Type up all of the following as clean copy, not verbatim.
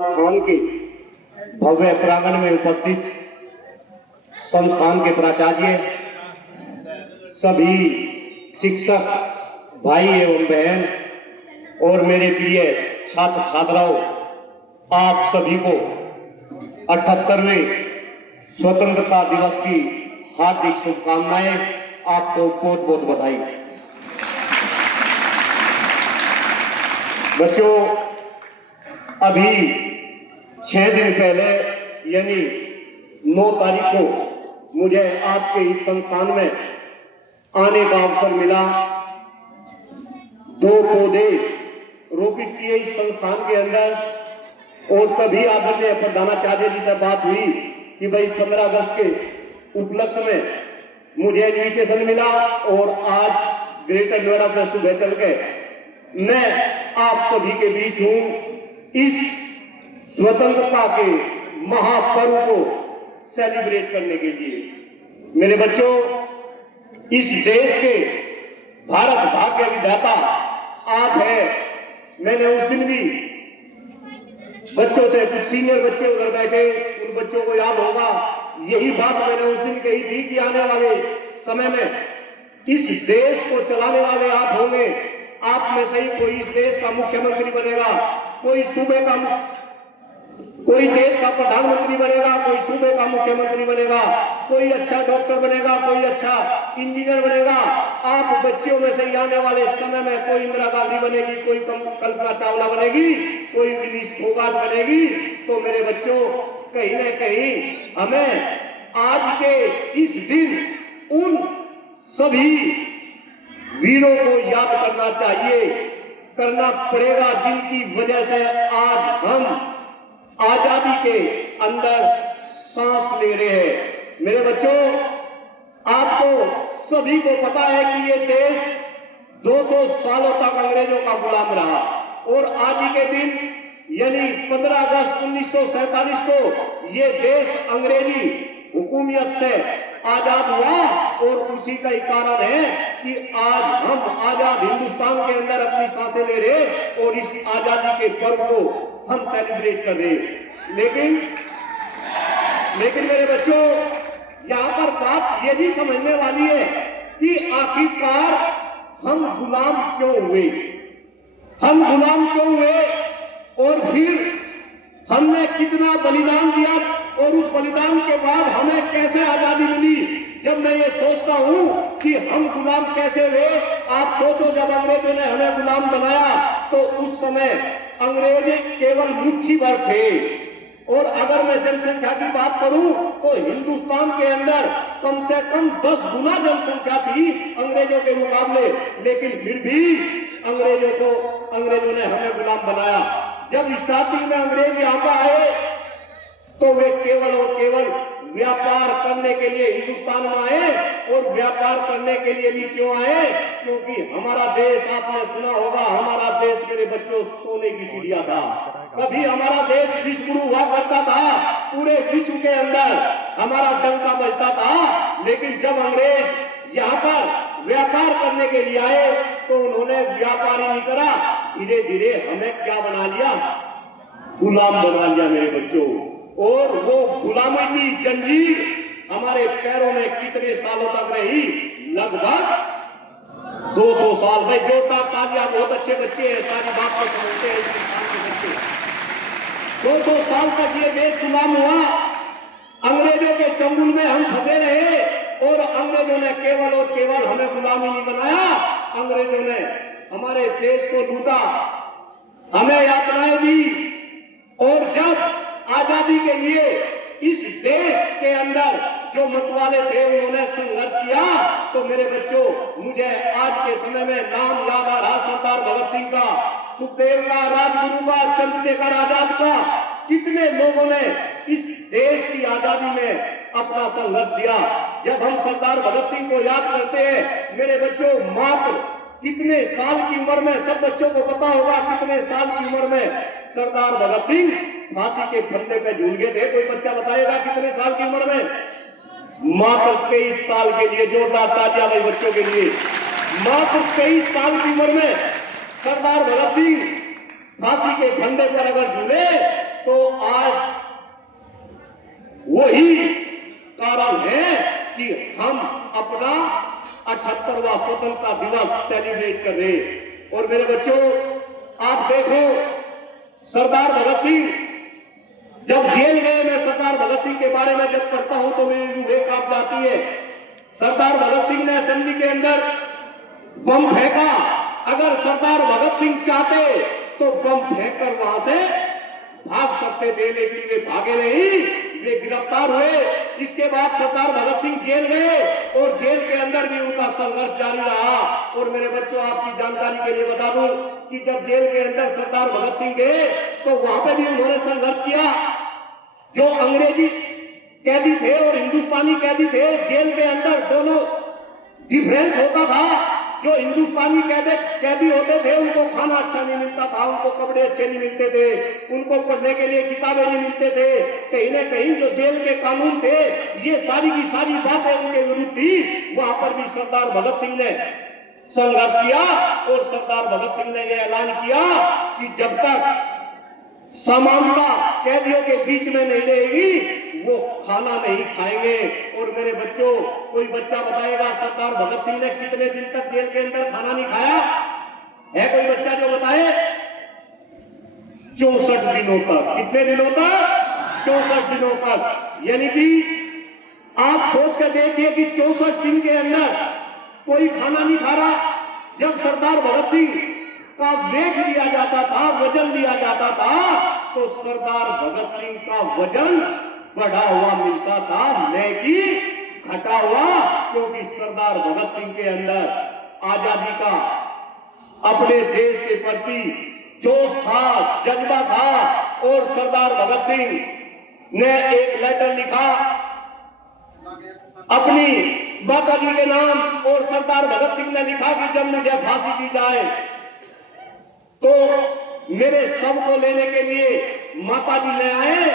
संस्थान के भव्य प्रांगण में उपस्थित संस्थान के प्राचार्य, सभी शिक्षक भाई एवं बहन और मेरे प्रिय छात्र छात्राओं, आप सभी को 78वें स्वतंत्रता दिवस की हार्दिक शुभकामनाएं। आपको बहुत बहुत बधाई। बच्चों, अभी 6 दिन पहले यानी 9 तारीख को मुझे आपके इस संस्थान में आने का अवसर मिला। 2 पौधे रोपित किए इस संस्थान के अंदर, और तभी आदरणीय प्रधानाचार्य जी से बात हुई कि भाई 15 अगस्त के उपलक्ष्य में मुझे इन्विटेशन मिला, और आज ग्रेटर नोएडा से सुबह चल के मैं आप सभी के बीच हूं इस स्वतंत्रता के महापर्व को सेलिब्रेट करने के लिए। मेरे बच्चों, इस देश के भारत भाग्य विधाता आप है। मैंने उस दिन भी बच्चों से, कुछ सीनियर बच्चे उधर बैठे, उन बच्चों को याद होगा, यही बात मैंने उस दिन कही थी कि आने वाले समय में इस देश को चलाने वाले आप होंगे। आप में से ही कोई इस देश का मुख्यमंत्री बनेगा, कोई सूबे का, कोई देश का प्रधानमंत्री बनेगा, कोई सूबे का मुख्यमंत्री बनेगा, कोई अच्छा डॉक्टर बनेगा, कोई अच्छा इंजीनियर बनेगा। आप बच्चियों में से आने वाले समय में कोई इंदिरा गांधी बनेगी, कोई कल्पना चावला बनेगी, कोई विनीश फोगाट बनेगी। तो मेरे बच्चों, कहीं न कहीं हमें आज के इस दिन उन सभी वीरों को याद करना चाहिए, करना पड़ेगा, जिनकी वजह से आज हम आजादी के अंदर सांस ले रहे हैं। मेरे बच्चों, आपको सभी को पता है कि ये देश 200 सालों तक अंग्रेजों का गुलाम रहा, और आज ही के दिन यानी 15 अगस्त 1947 को ये देश अंग्रेजी हुकूमत से आजाद हुआ, और उसी का ही कारण है कि आज हम आजाद हिंदुस्तान के अंदर अपनी सांसें ले रहे और इस आजादी के पर्व को हम सेलिब्रेट कर रहे। लेकिन मेरे बच्चों, यहाँ पर बात ये भी समझने वाली है कि आखिरकार हम गुलाम क्यों हुए, हम गुलाम क्यों हुए, और फिर हमने कितना बलिदान दिया, और उस बलिदान के बाद हमें कैसे आजादी मिली। जब मैं ये सोचता हूँ कि हम गुलाम कैसे हुए, आप सोचो, जब अंग्रेजों ने हमें गुलाम बनाया तो उस समय अंग्रेज केवल मुट्ठी भर थे, और अगर मैं जनसंख्या की बात करूं तो हिंदुस्तान के अंदर कम से कम 10 गुना जनसंख्या थी अंग्रेजों के मुकाबले। लेकिन फिर भी अंग्रेजों ने हमें गुलाम बनाया। जब स्टार्टिंग में अंग्रेज यहाँ पर आए तो वे केवल और केवल व्यापार करने के लिए हिंदुस्तान में आए, और व्यापार करने के लिए भी क्यों आए, क्योंकि हमारा देश, आपने सुना होगा, हमारा देश मेरे बच्चों सोने की चिड़िया था। कभी हमारा देश विश्वगुरु हुआ करता था, पूरे विश्व के अंदर हमारा डंका बजता था। लेकिन जब अंग्रेज यहाँ पर व्यापार करने के लिए आए तो उन्होंने व्यापार ही नहीं करा, धीरे धीरे हमें क्या बना लिया, गुलाम बना लिया मेरे बच्चों। और वो गुलामी की जंजीर हमारे पैरों में कितने सालों तक रही, लगभग 200 साल। भाई जोता तालियां, बहुत अच्छे बच्चे हैं, सारी बात को समझते हैं बच्चे। 200 साल तक ये देश गुलाम हुआ, अंग्रेजों के चंगुल में हम फंसे रहे, और अंग्रेजों ने केवल और केवल हमें गुलामी नहीं बनाया, अंग्रेजों ने हमारे देश को लूटा, हमें यातनाएं दी। और जब आजादी के लिए इस देश के अंदर जो मतवाले थे उन्होंने संघर्ष किया, तो मेरे बच्चों, मुझे आज के समय में नाम याद आ रहा सरदार भगत सिंह का, सुखदेव का, राजगुरु का, चंद्रशेखर आजाद का। कितने लोगों ने इस देश की आजादी में अपना संघर्ष दिया। जब हम सरदार भगत सिंह को याद करते हैं मेरे बच्चों, मात्र कितने साल की उम्र में, सब बच्चों को पता होगा कितने साल की उम्र में सरदार भगत सिंह फांसी के फंदे पे झूल गए थे। कोई बच्चा बताएगा कितने साल की उम्र में? मात्र 23 साल के लिए। जोरदार तालियां भाई बच्चों के लिए। मात्र 23 साल की उम्र में सरदार भगत सिंह फांसी के फंदे पर अगर झूले तो अपना 78वां स्वतंत्रता दिवस सेलिब्रेट कर रहे। और मेरे बच्चों, आप देखो, सरदार भगत सिंह जब जेल गए, मैं सरदार भगत सिंह के बारे में जब पढ़ता हूं तो मेरी रूह कांप जाती है। सरदार भगत सिंह ने असेंबली के अंदर बम फेंका। अगर सरदार भगत सिंह चाहते तो बम फेंक कर वहां से भाग सकते थे, लेकिन वे भागे नहीं, वे गिरफ्तार हुए। इसके बाद सरदार भगत सिंह जेल गए और जेल के अंदर भी उनका संघर्ष जारी रहा। और मेरे बच्चों, आपकी जानकारी के लिए बता दूं कि जब जेल के अंदर सरदार भगत सिंह गए तो वहां पे भी उन्होंने संघर्ष किया। जो अंग्रेजी कैदी थे और हिंदुस्तानी कैदी थे, जेल के अंदर दोनों डिफरेंस होता था। जो हिंदुस्तानी कैदी होते थे उनको खाना अच्छा नहीं मिलता था, उनको कपड़े अच्छे नहीं मिलते थे, उनको पढ़ने के लिए किताबें नहीं मिलते थे। कहीं ना कहीं जो जेल के कानून थे, ये सारी की सारी बातें उनके विरुद्ध थी। वहां पर भी सरदार भगत सिंह ने संघर्ष किया और सरदार भगत सिंह ने यह ऐलान किया कि जब तक समानता कैदियों के बीच में नहीं रहेगी, वो खाना नहीं खाएंगे। और मेरे बच्चों, कोई बच्चा बताएगा सरदार भगत सिंह ने कितने दिन तक जेल के अंदर खाना नहीं खाया है? कोई बच्चा जो बताए? 64 दिनों तक। कितने दिनों तक? 64 दिनों तक। यानी कि आप सोच कर देखिए कि 64 दिन के अंदर कोई खाना नहीं खा रहा। जब सरदार भगत सिंह का वेट लिया जाता था, वजन लिया जाता था, तो सरदार भगत सिंह का वजन बढ़ा हुआ मिलता था, न कि घटा हुआ। क्योंकि सरदार भगत सिंह के अंदर आजादी का, अपने देश के प्रति जोश था, जज्बा था। और सरदार भगत सिंह ने एक लेटर लिखा अपनी माता जी के नाम। और सरदार भगत सिंह ने लिखा कि जब मुझे फांसी दी जाए तो मेरे शव को लेने के लिए माता जी ले आए।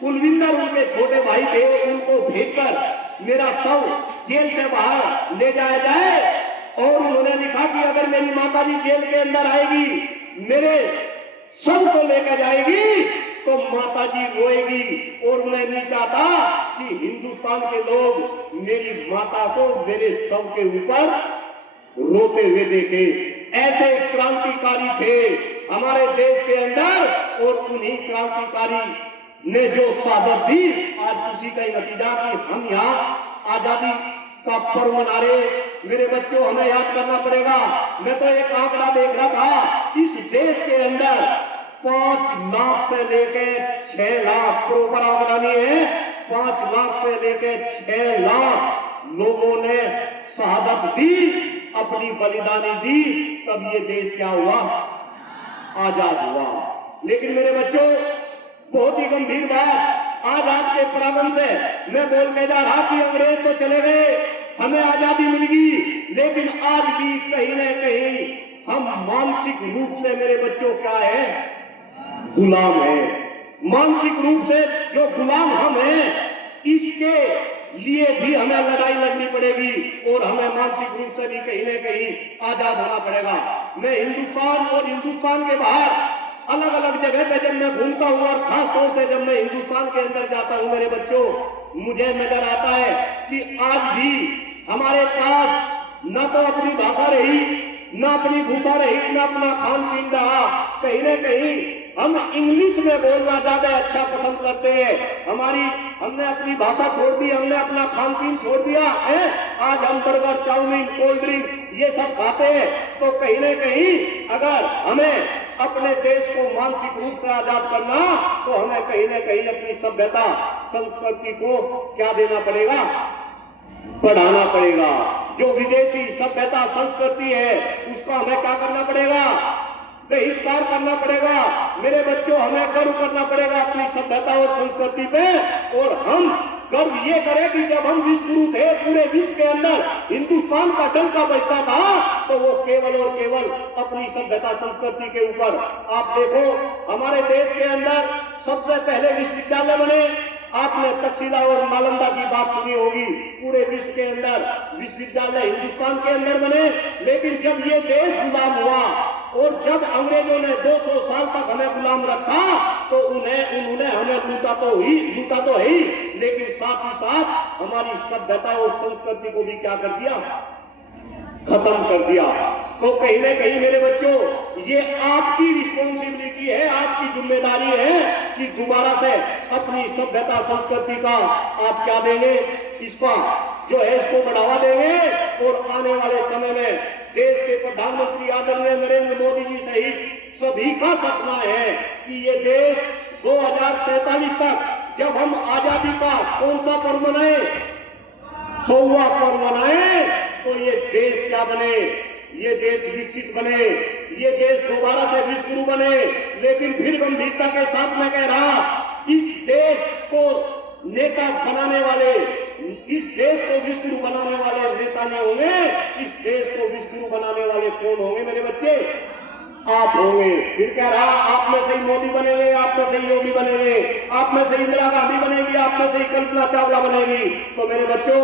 कुलविंदर उनके छोटे भाई थे, उनको भेजकर मेरा शव जेल से बाहर ले जाया जाए। और उन्होंने लिखा कि अगर मेरी माता जी जेल के अंदर आएगी, मेरे शव को लेकर जाएगी, तो माता जी रोएगी। और मैं नहीं चाहता कि हिंदुस्तान के लोग मेरी माता को मेरे शव के ऊपर रोते हुए देखे। ऐसे क्रांतिकारी थे हमारे देश के अंदर। और उन्हीं क्रांतिकारी ने जो शहादत दी, आज उसी का ही नतीजा कि हम यहाँ आजादी का पर्व मना रहे। मेरे बच्चों, हमें याद करना पड़ेगा। मैं तो एक आंकड़ा देख रहा था, इस देश के अंदर 5 लाख से लेकर 6 लाख, प्रॉपर आंकड़ा नहीं है, 5 लाख से लेकर 6 लाख लोगों ने शहादत दी, अपनी बलिदानी दी, तब ये देश क्या हुआ? आजाद हुआ। लेकिन मेरे बच्चों, बहुत ही गंभीर बात, आज आपके प्रांगण से मैं बोल के जा रहा कि अंग्रेज तो चले गए, हमें आजादी मिल गई, लेकिन आज भी कहीं न कहीं हम मानसिक रूप से, मेरे बच्चों, क्या है? गुलाम है। मानसिक रूप से जो गुलाम हम हैं, इसके लिए भी हमें लड़ाई लड़नी पड़ेगी और हमें मानसिक रूप से भी कहीं न कहीं आजाद होना पड़ेगा। मैं हिंदुस्तान और हिंदुस्तान के बाहर अलग अलग जगह पे जब मैं घूमता हूँ, और खास तौर से जब मैं हिंदुस्तान के अंदर जाता हूँ, मेरे बच्चों, मुझे नजर आता है कि आज भी हमारे पास न तो अपनी भाषा रही, न अपनी भूषा रही, न अपना खान पीन रहा। कहीं न कहीं हम इंग्लिश में बोलना ज्यादा अच्छा पसंद करते हैं। हमने अपनी भाषा छोड़ दी, हमने अपना खान पीन छोड़ दिया है। आज हम बर्गर, चाउमीन, कोल्ड ड्रिंक ये सब खाते हैं। तो कहीं न कहीं अगर हमें अपने देश को मानसिक रूप से आजाद करना, तो हमें कहीं न कहीं अपनी सभ्यता, संस्कृति को क्या देना पड़ेगा? बढ़ाना पड़ेगा। जो विदेशी सभ्यता, संस्कृति है, उसका हमें क्या करना पड़ेगा? बहिष्कार करना पड़ेगा। मेरे बच्चों, हमें गर्व करना पड़ेगा अपनी सभ्यता और संस्कृति पे। और हम गर्व ये करें कि जब हम विश्व गुरु थे, पूरे विश्व के अंदर हिंदुस्तान का डंका बजता था, तो वो केवल और केवल अपनी सभ्यता, संस्कृति के ऊपर। आप देखो, हमारे देश के अंदर सबसे पहले विश्वविद्यालय बने। आपने तक्षशिला और नालंदा की बात सुनी होगी। पूरे विश्व के अंदर विश्वविद्यालय हिंदुस्तान के अंदर बने। लेकिन जब ये देश गुलाम हुआ, और जब अंग्रेजों ने 200 साल तक हमें गुलाम रखा तो उन्होंने हमें लूटा तो ही, लेकिन साथ ही साथ हमारी सभ्यता और संस्कृति को भी क्या कर दिया, खत्म कर दिया। तो कहीं ना कहीं मेरे बच्चों, ये आपकी रिस्पॉन्सिबिलिटी है, आपकी जिम्मेदारी है कि दोबारा से अपनी सभ्यता संस्कृति का आप क्या देंगे, इसका जो है इसको बढ़ावा देंगे। और आने वाले समय में देश के प्रधानमंत्री आदरणीय नरेंद्र मोदी जी सहित सभी का सपना है कि ये देश 2047 तक जब हम आजादी का कौन सा पर्व मनाए, 100वां पर्व मनाए, तो ये देश क्या बने, ये देश विकसित बने, ये देश दोबारा से विश्वगुरु बने। लेकिन फिर गंभीरता के साथ मैं कह रहा, इस देश को नेता बनाने वाले, इस देश को विश्वगुरु बनाने वाले नेता नहीं होंगे, इस देश को विश्वगुरु बनाने वाले कौन होंगे मेरे बच्चे, आप होंगे। फिर कह रहा, आप में से ही मोदी बनेंगे, आप में से ही योगी बनेंगे, आप में से इंदिरा गांधी बनेगी, आप में से ही कल्पना चावला बनेगी। तो मेरे बच्चों,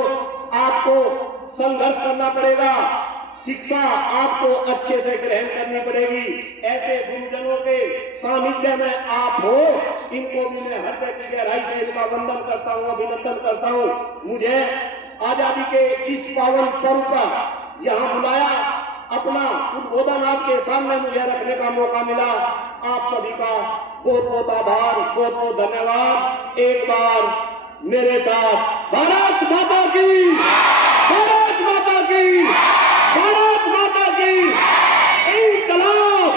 आपको संघर्ष करना पड़ेगा, शिक्षा आपको अच्छे से ग्रहण करनी पड़ेगी। ऐसे गुरुजनों के सानिध्य में आप हो, इनको भी मैं हृदय की गहराई से इनका वंदन करता हूँ, अभिनंदन करता हूँ। मुझे आजादी के इस पावन पर्व पर यहाँ बुलाया, अपना उद्बोधन आपके सामने मुझे रखने का मौका मिला। आप सभी का बहुत बहुत आभार, बहुत बहुत धन्यवाद। एक बार मेरे साथ भारत माता की, भारत माता की, भारत माता की, इंकलाब,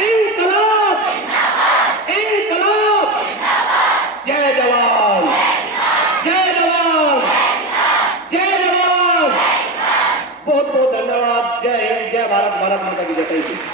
इंकलाब, इंकलाब। जय जवान, जय जवान, जय जवान। बहुत बहुत धन्यवाद। जय हिंद, जय भारत, भारत माता की जय।